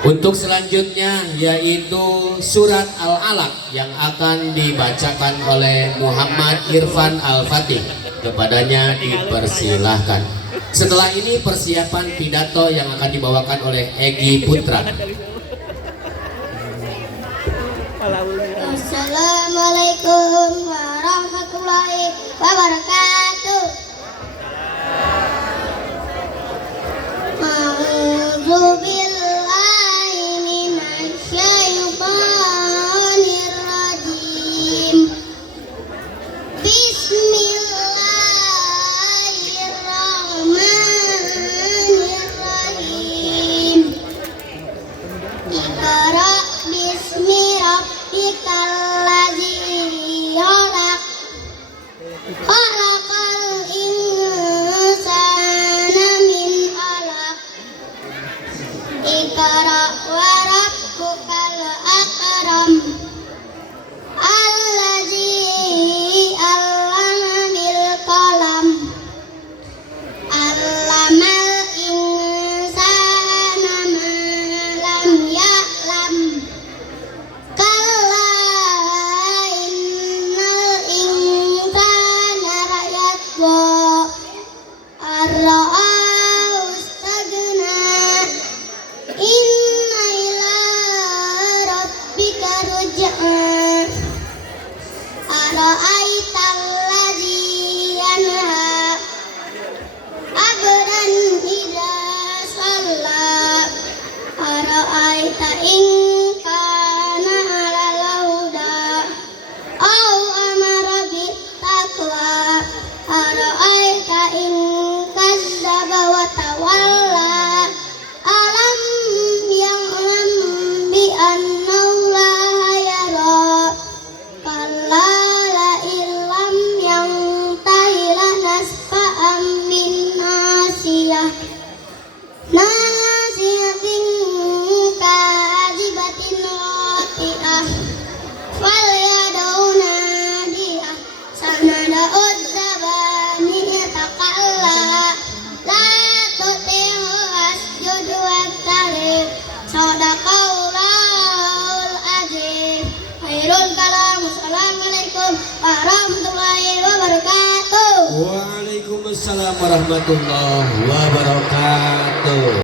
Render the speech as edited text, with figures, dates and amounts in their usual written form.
Untuk selanjutnya yaitu surat Al-Alaq yang akan dibacakan oleh Muhammad Irfan Al-Fatih. Kepadanya dipersilahkan. Setelah ini persiapan pidato yang akan dibawakan oleh Egy Putra. Assalamualaikum warahmatullahi wabarakatuh. A'udzubillahi minasyaitonir rajim. Bismillahirrahmanirrahim. Iqra bismi rabbikal ladzi khalaq. Khalaqal insana min 'alaq. Iqra wa rabbukal akram. Alladzi 'allama bil qalam. 'Allamal insana ma lam ya'lam. Kalla innal insana layatgha ar-ra'ahu istaghna. Inna ila rabbika ruj'a. Ara'aital ladzi yanha 'abdan idza shalla. Ara'aita in kana 'alal huda aw amara bittaqwa. Ara'aita in kazzaba wa tawalla. Alam ya'lam bi anna Allaha yara. Kalla la illam yantahi lanasfa'an bin nasiyah. Nasiyatin kadzibatin rati'ah. Falyad'u nadiyah. Sanada'u zabaniyata. Kalla la tuti'hu wasjud waqtarib. Shadaqallahul azim. Khairul kalam. Assalamualaikum warahmatullahi wabarakatuh. Waalaikumsalam warahmatullahi wabarakatuh.